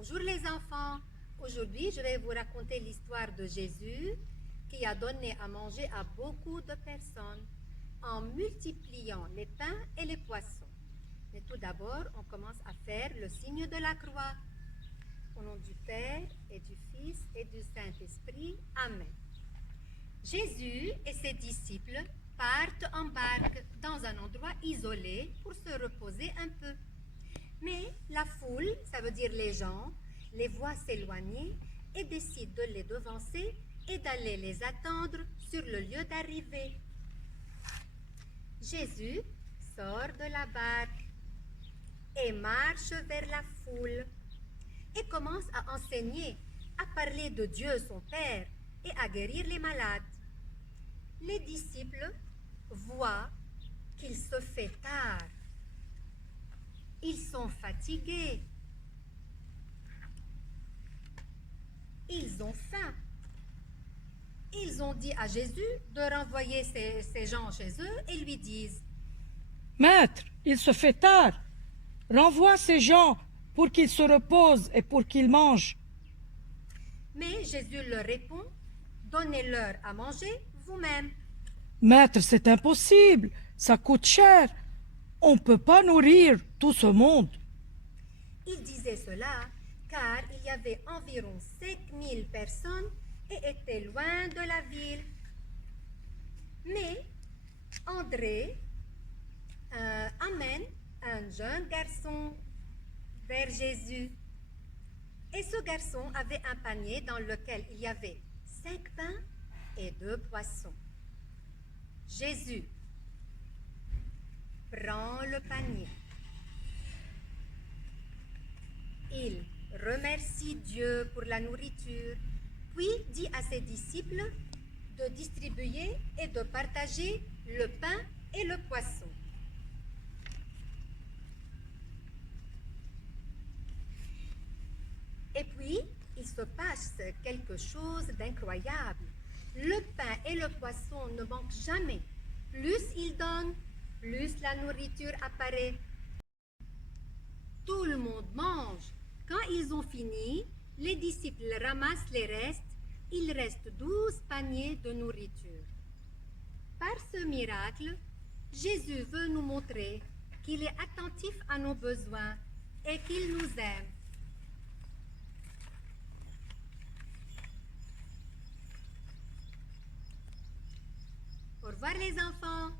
Bonjour les enfants. Aujourd'hui, je vais vous raconter l'histoire de Jésus qui a donné à manger à beaucoup de personnes en multipliant les pains et les poissons. Mais tout d'abord, on commence à faire le signe de la croix. Au nom du Père et du Fils et du Saint-Esprit. Amen. Jésus et ses disciples partent en barque dans un endroit isolé pour se reposer un peu. Mais la foule, ça veut dire les gens, les voit s'éloigner et décide de les devancer et d'aller les attendre sur le lieu d'arrivée. Jésus sort de la barque et marche vers la foule et commence à enseigner, à parler de Dieu son Père et à guérir les malades. Les disciples voient qu'il se fait tard. Ils sont fatigués. Ils ont faim. Ils ont dit à Jésus de renvoyer ces gens chez eux et lui disent: Maître, il se fait tard. Renvoie ces gens pour qu'ils se reposent et pour qu'ils mangent. Mais Jésus leur répond: donnez-leur à manger vous-même. Maître, c'est impossible. Ça coûte cher. On ne peut pas nourrir tout ce monde. Il disait cela car il y avait environ 5000 personnes et était loin de la ville. Mais André amène un jeune garçon vers Jésus. Et ce garçon avait un panier dans lequel il y avait 5 pains et 2 poissons. Jésus prend le panier. Il remercie Dieu pour la nourriture, puis dit à ses disciples de distribuer et de partager le pain et le poisson. Et puis, il se passe quelque chose d'incroyable. Le pain et le poisson ne manquent jamais. Plus ils donnent, plus la nourriture apparaît. Tout le monde mange. Quand ils ont fini, les disciples ramassent les restes. Il reste 12 paniers de nourriture. Par ce miracle, Jésus veut nous montrer qu'il est attentif à nos besoins et qu'il nous aime. Au revoir les enfants.